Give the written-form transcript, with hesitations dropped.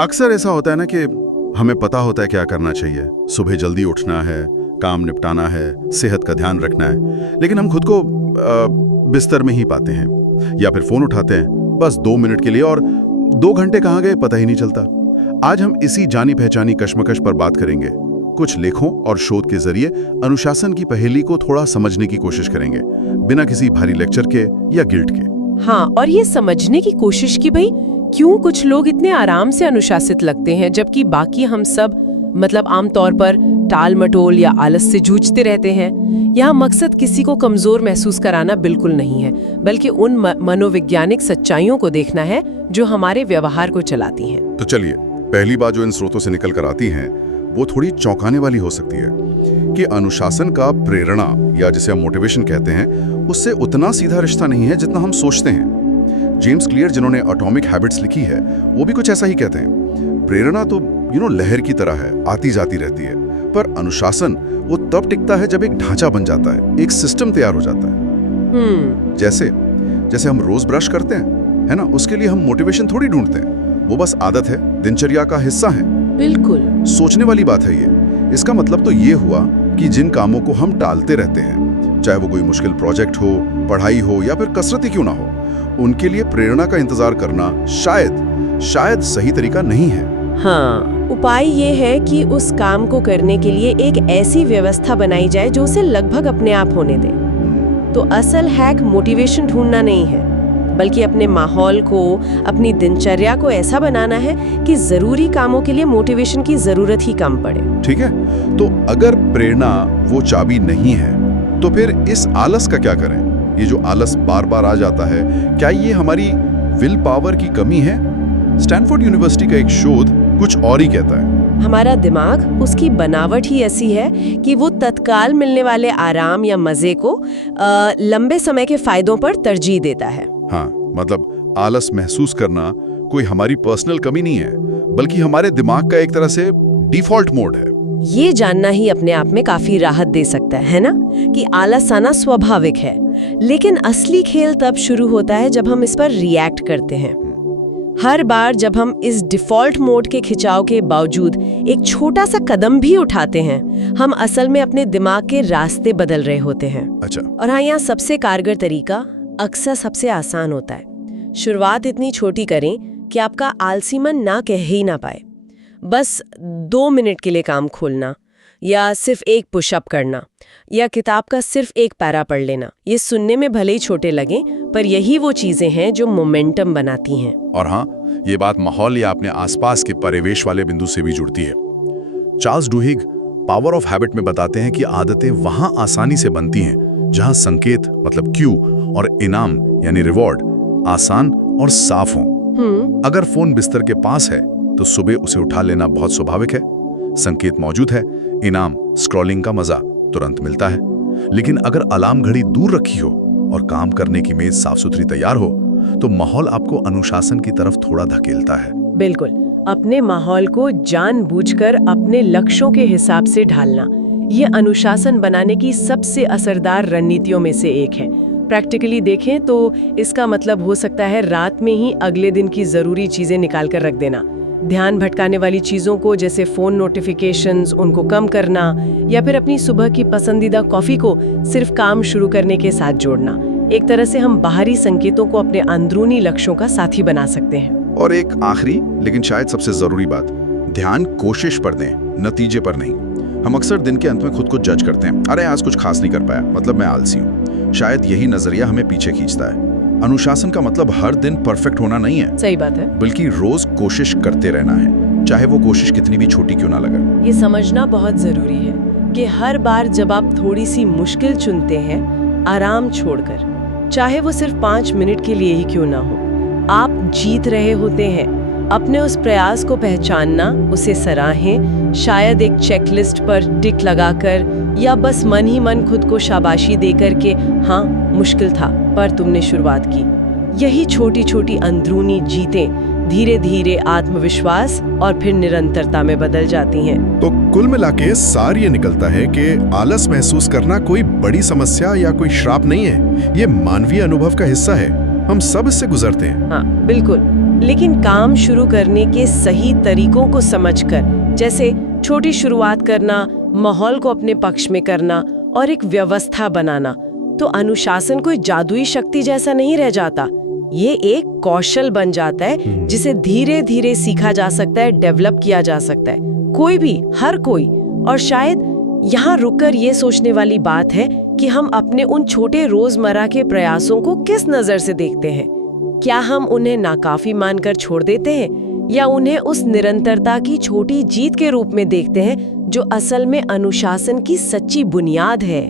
अक्सर ऐसा होता है ना कि हमें पता होता है क्या करना चाहिए, सुबह जल्दी उठना है, काम निपटाना है, सेहत का ध्यान रखना है, लेकिन हम खुद को बिस्तर में ही पाते हैं या फिर फोन उठाते हैं बस 2 मिनट के लिए और 2 घंटे कहाँ गए पता ही नहीं चलता। आज हम इसी जानी पहचानी कश्मकश पर बात करेंगे। कुछ लेखों और शोध के जरिए अनुशासन की पहेली को थोड़ा समझने की कोशिश करेंगे, बिना किसी भारी लेक्चर के या गिल्ट के। हाँ, और ये समझने की कोशिश की भाई क्यों कुछ लोग इतने आराम से अनुशासित लगते हैं जबकि बाकी हम सब आमतौर पर टाल मटोल या आलस से जूझते रहते हैं। यहाँ मकसद किसी को कमजोर महसूस कराना बिल्कुल नहीं है, बल्कि उन मनोवैज्ञानिक सच्चाइयों को देखना है जो हमारे व्यवहार को चलाती हैं। तो चलिए, पहली बात जो इन स्रोतों से निकल कर आती है वो थोड़ी चौंकाने वाली हो सकती है कि अनुशासन का प्रेरणा या जिसे हम मोटिवेशन कहते हैं उससे उतना सीधा रिश्ता नहीं है जितना हम सोचते हैं। जेम्स क्लियर, जिन्होंने एटॉमिक हैबिट्स लिखी है, वो भी कुछ ऐसा ही कहते हैं। प्रेरणा तो लहर की तरह है, आती जाती रहती है, पर अनुशासन वो तब टिकता है जब एक ढांचा बन जाता है, एक सिस्टम तैयार हो जाता है। जैसे हम रोज ब्रश करते हैं, है ना, उसके लिए हम मोटिवेशन थोड़ी ढूंढते हैं, वो बस आदत है, दिनचर्या का हिस्सा है। बिल्कुल सोचने वाली बात है ये। इसका मतलब तो ये हुआ कि जिन कामों को हम टालते रहते हैं, चाहे वो कोई मुश्किल प्रोजेक्ट हो, पढ़ाई हो या फिर कसरत ही क्यों ना हो, उनके लिए प्रेरणा का इंतजार करना शायद सही तरीका नहीं है। हाँ, उपाय ये है कि उस काम को करने के लिए एक ऐसी व्यवस्था बनाई जाए जो उसे लगभग अपने आप होने दे। तो असल हैक मोटिवेशन ढूंढना नहीं है, बल्कि अपने माहौल को, अपनी दिनचर्या को ऐसा बनाना है कि जरूरी कामों के लिए मोटिवेशन की जरूरत ही कम पड़े। ठीक है, तो अगर प्रेरणा वो चाबी नहीं है तो फिर इस आलस का क्या करें? ये जो आलस बार बार आ जाता है, क्या ये हमारी विल पावर की कमी है? स्टैनफोर्ड यूनिवर्सिटी का एक शोध कुछ और ही कहता है। हमारा दिमाग, उसकी बनावट ही ऐसी है कि वो तत्काल मिलने वाले आराम या मजे को लंबे समय के फायदों पर तरजीह देता है। हाँ, मतलब आलस महसूस करना कोई हमारी पर्सनल कमी नहीं है, बल्कि हमारे दिमाग का एक तरह से डिफॉल्ट मोड है। ये जानना ही अपने आप में काफी राहत दे सकता है ना, कि आलस आना स्वाभाविक है। लेकिन असली खेल तब शुरू होता है जब हम इस पर रिएक्ट करते हैं। हर बार जब हम इस डिफॉल्ट मोड के खिंचाव के बावजूद एक छोटा सा कदम भी उठाते हैं, हम असल में अपने दिमाग के रास्ते बदल रहे होते हैं। अच्छा। और हाँ, यहाँ सबसे कारगर तरीका अक्सर सबसे आसान होता है। शुरुआत इतनी छोटी करें कि आपका आलसीपन ना कह ही ना पाए। बस 2 मिनट के लिए काम खोलना, या सिर्फ एक पुशअप करना, या किताब का सिर्फ एक पैरा पढ़ लेना। ये सुनने में भले ही छोटे लगें, पर यही वो चीजें हैं जो मोमेंटम बनाती हैं। और हाँ, ये बात माहौल या अपने आसपास के परिवेश वाले बिंदु से भी जुड़ती है। चार्ल्स डुहिग पावर ऑफ हैबिट में बताते हैं कि आदतें वहां आसानी से बनती हैं जहां संकेत मतलब क्यू और इनाम यानी रिवॉर्ड आसान और साफ हों। अगर फोन बिस्तर के पास है तो सुबह उसे उठा लेना बहुत स्वाभाविक है। संकेत मौजूद है, इनाम स्क्रॉलिंग का मजा तुरंत मिलता है। लेकिन अगर अलार्म घड़ी दूर रखी हो और काम करने की मेज साफ सुथरी तैयार हो, तो माहौल आपको अनुशासन की तरफ थोड़ा धकेलता है। बिल्कुल, अपने माहौल को जानबूझकर अपने लक्ष्यों के हिसाब से ढालना, ये अनुशासन बनाने की सबसे असरदार रणनीतियों में से एक है। प्रैक्टिकली देखें तो इसका मतलब हो सकता है रात में ही अगले दिन की जरूरी चीजें निकाल कर रख देना, ध्यान भटकाने वाली चीजों को जैसे फोन नोटिफिकेशंस उनको कम करना, या फिर अपनी सुबह की पसंदीदा कॉफी को सिर्फ काम शुरू करने के साथ जोड़ना। एक तरह से हम बाहरी संकेतों को अपने अंदरूनी लक्ष्यों का साथी बना सकते हैं। और एक आखिरी लेकिन शायद सबसे जरूरी बात, ध्यान कोशिश पर दें, नतीजे पर नहीं। हम अक्सर दिन के अंत में खुद को जज करते हैं, अरे आज कुछ खास नहीं कर पाया, मतलब मैं आलसी हूँ। शायद यही नजरिया हमें पीछे खींचता है। अनुशासन का मतलब हर दिन परफेक्ट होना नहीं है। सही बात है। बल्कि रोज कोशिश करते रहना है, चाहे वो कोशिश कितनी भी छोटी क्यों ना लगे। ये समझना बहुत जरूरी है कि हर बार जब आप थोड़ी सी मुश्किल चुनते हैं, आराम छोड़कर, चाहे वो सिर्फ 5 मिनट के लिए ही क्यों ना हो, आप जीत रहे होते हैं। अपने उस प्रयास को पहचानना, उसे सराहें, शायद एक चेकलिस्ट पर टिक लगाकर, या बस मन ही मन खुद को शाबाशी देकर के हाँ मुश्किल था पर तुमने शुरुआत की। यही छोटी छोटी अंदरूनी जीतें धीरे धीरे आत्मविश्वास और फिर निरंतरता में बदल जाती हैं। तो कुल मिलाके सार ये निकलता है कि आलस महसूस करना कोई बड़ी समस्या या कोई श्राप नहीं है। ये मानवीय अनुभव का हिस्सा है हम सब इससे गुजरते हैं। हाँ बिल्कुल, लेकिन काम शुरू करने के सही तरीकों को समझकर, जैसे छोटी शुरुआत करना, माहौल को अपने पक्ष में करना और एक व्यवस्था बनाना, तो अनुशासन कोई जादुई शक्ति जैसा नहीं रह जाता। ये एक कौशल बन जाता है जिसे धीरे धीरे सीखा जा सकता है, डेवलप किया जा सकता है, कोई भी, हर कोई। और शायद यहाँ रुककर ये सोचने वाली बात है कि हम अपने उन छोटे रोजमर्रा के प्रयासों को किस नजर से देखते हैं। क्या हम उन्हें नाकाफी मानकर छोड़ देते हैं, या उन्हें उस निरंतरता की छोटी जीत के रूप में देखते हैं जो असल में अनुशासन की सच्ची बुनियाद है।